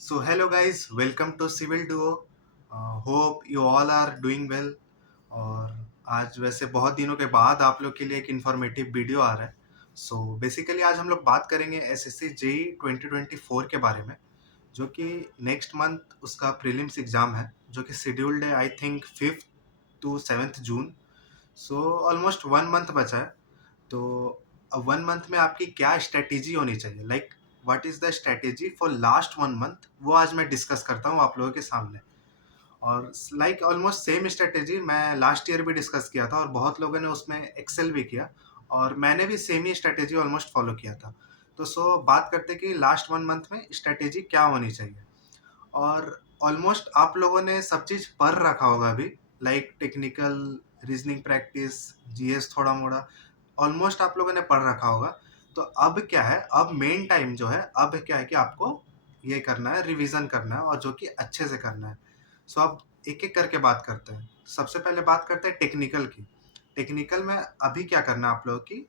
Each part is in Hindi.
So, hello guys, welcome to Civil Duo. Hope you all are doing well. और आज वैसे बहुत दिनों के बाद आप लोग के लिए एक इन्फॉर्मेटिव वीडियो आ रहा है। सो बेसिकली आज हम लोग बात करेंगे एसएससी जेई 2024 के बारे में, जो कि नेक्स्ट मंथ उसका प्रीलिम्स एग्जाम है, जो कि शेड्यूल्ड है I think 5th to 7th June. So almost 1 month बचा है। तो अब 1 मंथ में आपकी क्या स्ट्रेटेजी होनी चाहिए, like what is the strategy for last 1 month, वो आज मैं डिस्कस करता हूँ आप लोगों के सामने। और लाइक ऑलमोस्ट सेम स्ट्रेटेजी मैं लास्ट ईयर भी डिस्कस किया था और बहुत लोगों ने उसमें एक्सेल भी किया, और मैंने भी सेम ही स्ट्रेटेजी ऑलमोस्ट फॉलो किया था। तो बात करते हैं कि लास्ट 1 मंथ में स्ट्रेटेजी क्या होनी चाहिए। और ऑलमोस्ट आप लोगों ने सब चीज़ पढ़ रखा होगा अभी, like technical, reasoning practice, GS थोड़ा मोड़ा, ऑलमोस्ट आप लोगों ने पढ़ रखा होगा। तो अब क्या है, अब मेन टाइम जो है, अब क्या है कि आपको ये करना है, रिवीजन करना है, और जो कि अच्छे से करना है। अब एक एक करके बात करते हैं। सबसे पहले बात करते हैं टेक्निकल की। टेक्निकल में अभी क्या करना है आप लोगों की,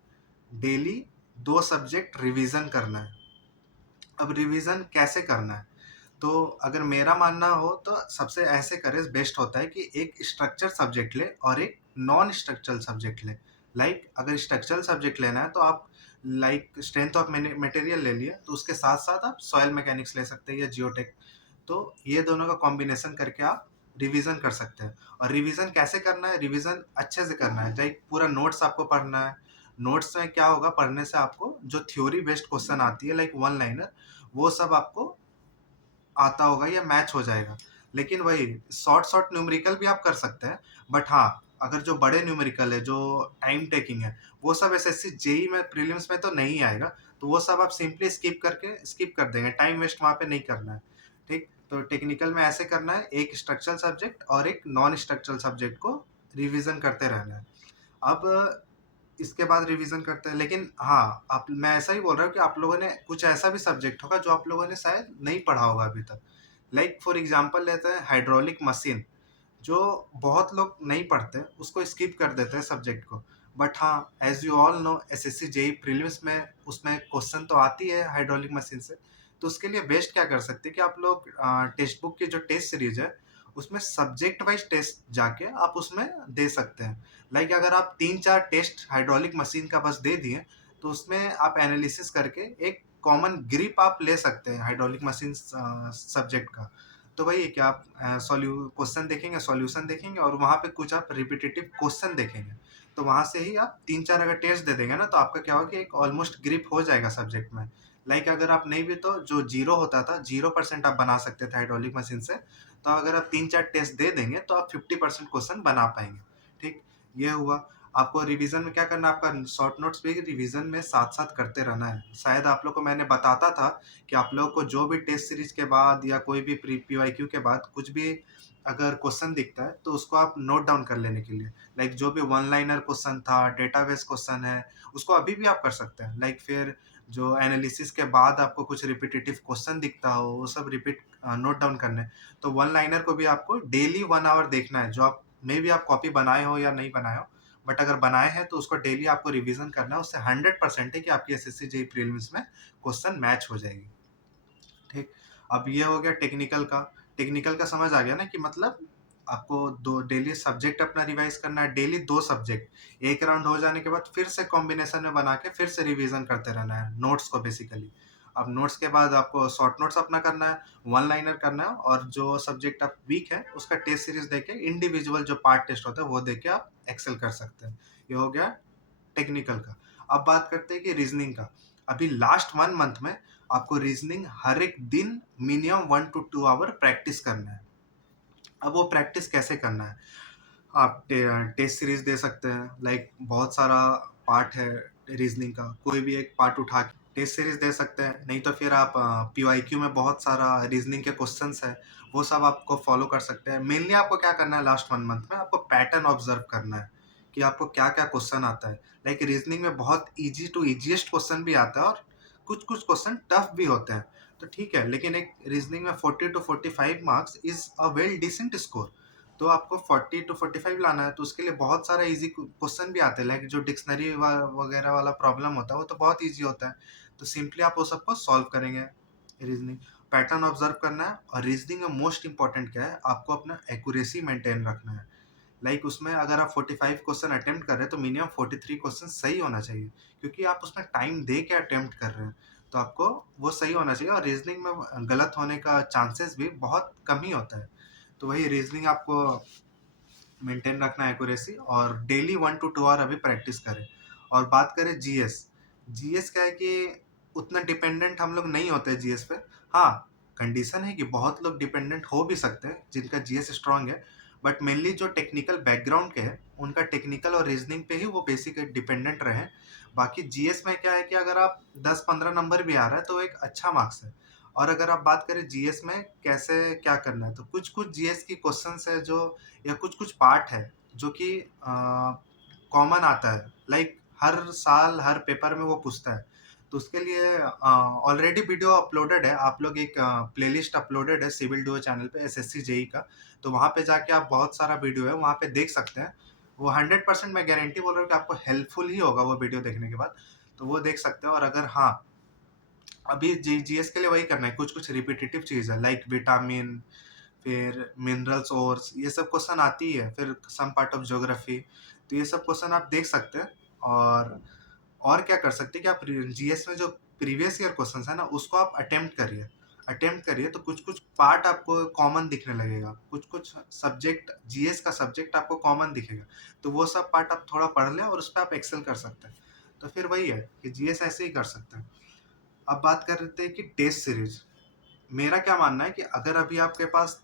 डेली 2 सब्जेक्ट रिवीजन करना है। अब रिवीजन कैसे करना है, तो अगर मेरा मानना हो तो सबसे ऐसे करे बेस्ट होता है कि एक स्ट्रक्चर सब्जेक्ट ले और एक नॉन स्ट्रक्चरल सब्जेक्ट ले। लाइक अगर स्ट्रक्चरल सब्जेक्ट लेना है तो आप लाइक स्ट्रेंथ ऑफ मटेरियल ले लिए, तो उसके साथ साथ आप सॉइल मैकेनिक्स ले सकते हैं या जियोटेक। तो ये दोनों का कॉम्बिनेशन करके आप रिवीजन कर सकते हैं। और रिवीजन कैसे करना है, रिवीजन अच्छे से करना है, लाइक पूरा नोट्स आपको पढ़ना है। नोट्स में क्या होगा, पढ़ने से आपको जो थ्योरी बेस्ड क्वेश्चन आती है लाइक वन लाइनर, वो सब आपको आता होगा या मैच हो जाएगा। लेकिन वही शॉर्ट शॉर्ट न्यूमेरिकल भी आप कर सकते हैं, बट हाँ, अगर जो बड़े न्यूमेरिकल है, जो टाइम टेकिंग है, वो सब एसएससी जेई में प्रीलिम्स में तो नहीं आएगा। तो वो सब आप सिंपली स्किप कर देंगे, टाइम वेस्ट वहाँ पे नहीं करना है। ठीक, तो टेक्निकल में ऐसे करना है, एक स्ट्रक्चरल सब्जेक्ट और एक नॉन स्ट्रक्चरल सब्जेक्ट को रिवीजन करते रहना है। अब इसके बाद रिवीजन करते हैं, लेकिन हाँ, आप मैं ऐसा ही बोल रहा हूँ कि आप लोगों ने कुछ ऐसा भी सब्जेक्ट होगा जो आप लोगों ने शायद नहीं पढ़ा होगा अभी तक। लाइक फॉर एग्जांपल लेते हैं हाइड्रोलिक मशीन, जो बहुत लोग नहीं पढ़ते, उसको स्किप कर देते हैं सब्जेक्ट को। बट हाँ, as you all know, SSC JE prelims में उसमें क्वेश्चन तो आती है हाइड्रोलिक मशीन से। तो उसके लिए बेस्ट क्या कर सकते हैं कि आप लोग टेक्स्ट बुक की जो टेस्ट सीरीज है, उसमें सब्जेक्ट वाइज टेस्ट जाके आप उसमें दे सकते हैं। लाइक अगर आप 3-4 टेस्ट हाइड्रोलिक मशीन का बस दे दिए, तो उसमें आप एनालिसिस करके एक कॉमन ग्रिप आप ले सकते हैं हाइड्रोलिक मशीन सब्जेक्ट का। तो वही है कि आप क्वेश्चन देखेंगे, सॉल्यूशन देखेंगे, और वहाँ पे कुछ आप रिपीटेटिव क्वेश्चन देखेंगे। तो वहाँ से ही आप 3-4 अगर टेस्ट दे देंगे ना, तो आपका क्या होगा कि एक ऑलमोस्ट ग्रिप हो जाएगा सब्जेक्ट में। लाइक अगर आप नहीं भी तो जो 0 होता था, 0% आप बना सकते थे हाइड्रोलिक मशीन से। तो अगर आप 3-4 टेस्ट दे देंगे तो आप 50% क्वेश्चन बना पाएंगे। ठीक, ये हुआ। आपको रिवीजन में क्या करना है, आपका शॉर्ट नोट्स भी रिवीजन में साथ-साथ करते रहना है। शायद आप लोग को मैंने बताता था कि आप लोगों को जो भी टेस्ट सीरीज के बाद या कोई भी प्री पीवाईक्यू के बाद कुछ भी अगर क्वेश्चन दिखता है, तो उसको आप नोट डाउन कर लेने के लिए। लाइक जो भी वन लाइनर क्वेश्चन था, डेटाबेस क्वेश्चन है, उसको अभी भी आप कर सकते हैं। लाइक फिर जो एनालिसिस के बाद आपको कुछ रिपीटेटिव क्वेश्चन दिखता हो, वो सब नोट डाउन करने। तो वन लाइनर को भी आपको डेली 1 आवर देखना है, जो आप मे बी आप कॉपी बनाए हो या नहीं बनाए हो, बट अगर बनाए हैं तो उसको डेली आपको रिवीजन करना है। उससे 100% है कि आपकी एसएससी जेईई प्रीलिम्स में क्वेश्चन मैच हो जाएगी। ठीक, अब ये हो गया टेक्निकल का। टेक्निकल का समझ आ गया ना, कि मतलब आपको दो डेली सब्जेक्ट अपना रिवाइज करना है, डेली 2 सब्जेक्ट। एक राउंड हो जाने के बाद फिर से कॉम्बिनेशन में बना के फिर से रिवीजन करते रहना है नोट्स को बेसिकली। अब नोट्स के बाद आपको शॉर्ट नोट्स अपना करना है, वन लाइनर करना है, और जो सब्जेक्ट आप वीक है उसका टेस्ट सीरीज देके, इंडिविजुअल जो पार्ट टेस्ट होता है वो देके आप एक्सेल कर सकते हैं। ये हो गया टेक्निकल का। अब बात करते हैं कि रीजनिंग का। अभी लास्ट 1 मंथ में आपको रीजनिंग हर एक दिन मिनिमम 1 to 2 आवर प्रैक्टिस करना है। अब वो प्रैक्टिस कैसे करना है, आप टेस्ट सीरीज दे सकते हैं। लाइक बहुत सारा पार्ट है रीजनिंग का, कोई भी एक पार्ट उठा के टेस्ट सीरीज दे सकते हैं। नहीं तो फिर आप पीवाईक्यू में बहुत सारा रीजनिंग के क्वेश्चंस है, वो सब आपको फॉलो कर सकते हैं। मेनली आपको क्या करना है, लास्ट 1 मंथ में आपको पैटर्न ऑब्जर्व करना है कि आपको क्या क्या क्वेश्चन आता है। लाइक रीजनिंग में बहुत इजी टू इजीएस्ट क्वेश्चन भी आता है, और कुछ कुछ क्वेश्चन टफ भी होते हैं। तो ठीक है, लेकिन एक रीजनिंग में 40 to 45 marks is a well decent score. तो आपको 40 to 45 लाना है, तो उसके लिए बहुत सारा इजी क्वेश्चन भी आते हैं। लाइक जो डिक्शनरी वगैरह वाला प्रॉब्लम होता है, वो तो बहुत इजी होता है। तो सिंपली आप वो सबको सॉल्व करेंगे रीजनिंग। पैटर्न ऑब्जर्व करना है और रीजनिंग में मोस्ट इंपॉर्टेंट क्या है, आपको अपना एक्यूरेसी मेंटेन रखना है। लाइक उसमें अगर आप 45 क्वेश्चन अटेम्प्ट कर रहे हैं तो मिनिमम 43 क्वेश्चन सही होना चाहिए, क्योंकि आप उसमें टाइम दे के अटेम्प्ट कर रहे हैं, तो आपको वो सही होना चाहिए। और रीजनिंग में गलत होने का चांसेस भी बहुत कम ही होता है। तो वही रीजनिंग आपको मेंटेन रखना है, एक्यूरेसी, और डेली 1 to 2 आवर अभी प्रैक्टिस करें। और बात करें जीएस, जीएस क्या है कि उतना डिपेंडेंट हम लोग नहीं होते जीएस पे। हाँ, कंडीशन है कि बहुत लोग डिपेंडेंट हो भी सकते हैं जिनका जीएस स्ट्रांग है, बट मेनली जो टेक्निकल बैकग्राउंड के हैं उनका टेक्निकल और रीजनिंग पे ही वो बेसिक डिपेंडेंट रहे। बाकी जीएस में क्या है कि अगर आप 10-15 नंबर भी आ रहा है तो एक अच्छा मार्क्स है। और अगर आप बात करें जीएस में कैसे क्या करना है, तो कुछ कुछ जीएस की क्वेश्चंस है जो, या कुछ कुछ पार्ट है जो कि कॉमन आता है, लाइक हर साल हर पेपर में वो पूछता है। तो उसके लिए ऑलरेडी वीडियो अपलोडेड है, आप लोग एक प्लेलिस्ट अपलोडेड है सिविल डुओ चैनल पे एसएससी जेई का, तो वहाँ पे जाके आप बहुत सारा वीडियो है वहाँ पे देख सकते हैं। वो 100% मैं गारंटी बोल रहा हूँ कि आपको हेल्पफुल ही होगा वो वीडियो देखने के बाद, तो वो देख सकते हो। और अगर हाँ, अभी जीएस के लिए वही करना है, कुछ कुछ रिपीटेटिव चीज़ है लाइक विटामिन, फिर मिनरल्स ओर्स, ये सब क्वेश्चन आती है, फिर सम पार्ट ऑफ ज्योग्राफी, तो ये सब क्वेश्चन आप देख सकते हैं। और क्या कर सकते हैं कि आप जीएस में जो प्रीवियस ईयर क्वेश्चंस है ना उसको आप अटेम्प्ट करिए, तो कुछ कुछ पार्ट आपको कॉमन दिखने लगेगा, कुछ कुछ सब्जेक्ट, जीएस का सब्जेक्ट आपको कॉमन दिखेगा, तो वो सब पार्ट आप थोड़ा पढ़ लें और उस पर आप एक्सेल कर सकते हैं। तो फिर वही है कि जीएस ऐसे ही कर सकते हैं। अब बात कर रहे थे कि टेस्ट सीरीज, मेरा क्या मानना है कि अगर अभी आपके पास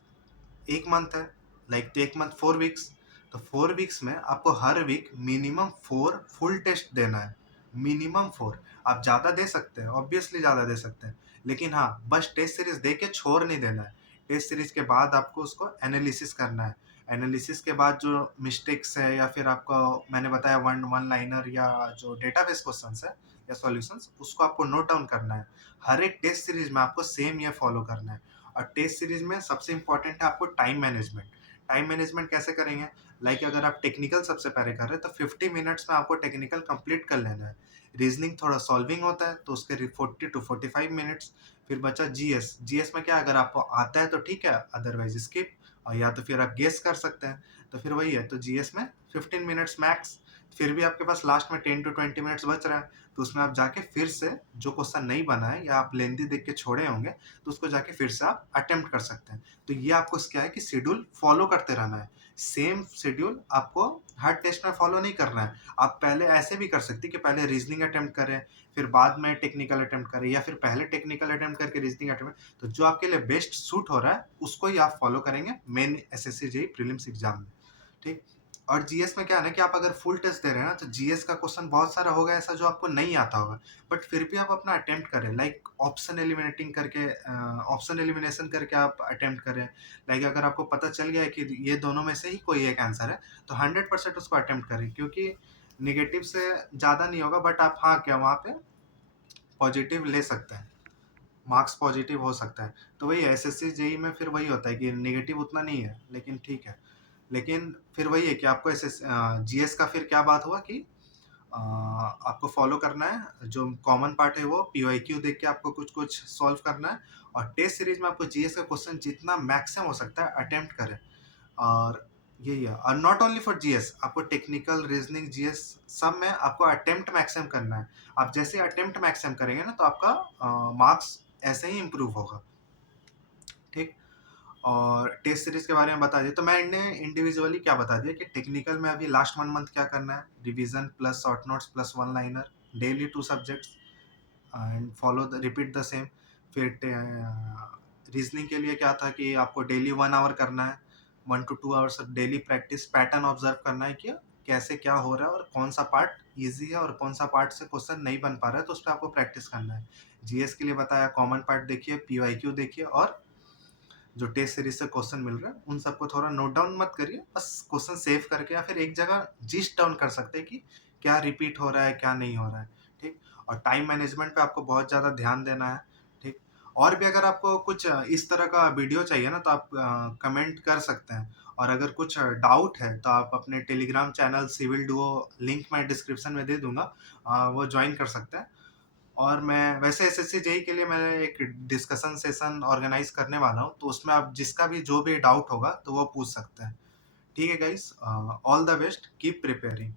1 मंथ है, लाइक तो 1 मंथ 4 वीक्स, तो 4 वीक्स में आपको हर वीक मिनिमम 4 फुल टेस्ट देना है। मिनिमम 4, आप ज़्यादा दे सकते हैं, ऑब्वियसली ज़्यादा दे सकते हैं, लेकिन हाँ बस टेस्ट सीरीज दे के छोड़ नहीं देना है। टेस्ट सीरीज के बाद आपको उसको एनालिसिस करना है। एनालिसिस के बाद जो मिस्टेक्स है या फिर आपका, मैंने बताया वन वन लाइनर या जो डेटाबेस क्वेश्चंस है या सॉल्यूशंस, उसको आपको नोट डाउन करना है। हर एक टेस्ट सीरीज में आपको सेम ये फॉलो करना है। और टेस्ट सीरीज में सबसे इंपॉर्टेंट है आपको टाइम मैनेजमेंट। टाइम मैनेजमेंट कैसे करेंगे, लाइक अगर आप टेक्निकल सबसे पहले कर रहे हैं तो 50 मिनट्स में आपको टेक्निकल कंप्लीट कर लेना है। रीजनिंग थोड़ा सॉल्विंग होता है तो उसके 40 to 45 मिनट्स। फिर बचा जीएस, जीएस में क्या, अगर आपको आता है तो ठीक है, अदरवाइज स्किप, और या तो फिर आप गेस कर सकते हैं। तो फिर वही है, तो जीएस में 15 मिनट्स मैक्स। फिर भी आपके पास लास्ट में 10 to 20 मिनट्स बच रहा है, तो उसमें आप जाके फिर से जो क्वेश्चन नहीं बना है या आप लेंदी देख के छोड़े होंगे, तो उसको जाके फिर से आप अटेम्प्ट कर सकते हैं। तो ये आपको क्या है कि शेड्यूल फॉलो करते रहना है। सेम शेड्यूल आपको हर टेस्ट में फॉलो नहीं करना है। आप पहले ऐसे भी कर सकते हैं कि पहले रीजनिंग अटेम्प्ट करें, फिर बाद में टेक्निकल अटेम्प्ट करें, या फिर पहले टेक्निकल अटेम्प्ट करके रीजनिंग अटेम्प्ट। तो जो आपके लिए बेस्ट सूट हो रहा है उसको ही आप फॉलो करेंगे main SSC JE prelims exam में। ठीक। और जीएस में क्या है ना कि आप अगर फुल टेस्ट दे रहे हैं ना, तो जीएस का क्वेश्चन बहुत सारा होगा ऐसा जो आपको नहीं आता होगा, बट फिर भी आप अपना अटेम्प्ट करें, लाइक ऑप्शन एलिमिनेशन करके आप अटेम्प्ट करें। लाइक अगर आपको पता चल गया है कि ये दोनों में से ही कोई एक आंसर है, तो 100% उसको अटेम्प्ट करें, क्योंकि नेगेटिव से ज़्यादा नहीं होगा, बट आप हाँ क्या वहाँ पे पॉजिटिव ले सकते हैं, मार्क्स पॉजिटिव हो सकता है। तो वही एसएससी जेई में फिर वही होता है कि नेगेटिव उतना नहीं है, लेकिन ठीक है। लेकिन फिर वही है कि आपको जीएस का फिर क्या बात हुआ कि आपको फॉलो करना है, जो कॉमन पार्ट है वो पीवाईक्यू देख के आपको कुछ कुछ सॉल्व करना है। और टेस्ट सीरीज में आपको जीएस का क्वेश्चन जितना मैक्सिमम हो सकता है अटेम्प्ट करें। और यही है, और नॉट ओनली फॉर जीएस, आपको टेक्निकल रीजनिंग जीएस सब में आपको अटेम्प्ट मैक्सिमम करना है। आप जैसे अटेम्प्ट मैक्सिमम करेंगे ना, तो आपका मार्क्स ऐसे ही इम्प्रूव होगा। ठीक। और टेस्ट सीरीज के बारे में बता दिया, तो मैंने इंडिविजुअली क्या बता दिया कि टेक्निकल में अभी लास्ट 1 मंथ क्या करना है, revision plus short notes plus one liner, daily 2 subjects, and follow the repeat the same. फिर रीजनिंग के लिए क्या था कि आपको डेली 1 आवर करना है, 1 to 2 hours daily practice, pattern observe करना है कि कैसे क्या हो रहा है और कौन सा पार्ट ईजी है और कौन सा पार्ट से क्वेश्चन नहीं बन पा रहा है, तो उस पर आपको प्रैक्टिस करना है। जीएस के लिए बताया कॉमन पार्ट देखिए, पीवाईक्यू देखिए, और जो टेस्ट सीरीज से क्वेश्चन मिल रहे हैं उन सबको थोड़ा नोट डाउन मत करिए, बस क्वेश्चन सेव करके या फिर एक जगह जिस्ट डाउन कर सकते हैं कि क्या रिपीट हो रहा है क्या नहीं हो रहा है। ठीक। और टाइम मैनेजमेंट पे आपको बहुत ज़्यादा ध्यान देना है। ठीक। और भी अगर आपको कुछ इस तरह का वीडियो चाहिए ना, तो आप कमेंट कर सकते हैं। और अगर कुछ डाउट है तो आप अपने Telegram channel civil duo, link मैं डिस्क्रिप्शन में दे दूंगा, वो ज्वाइन कर सकते हैं। और मैं वैसे एसएससी जेई के लिए मैंने एक डिस्कशन सेशन ऑर्गेनाइज करने वाला हूँ, तो उसमें आप जिसका भी जो भी डाउट होगा तो वो पूछ सकते हैं। ठीक है guys, all the best, keep preparing.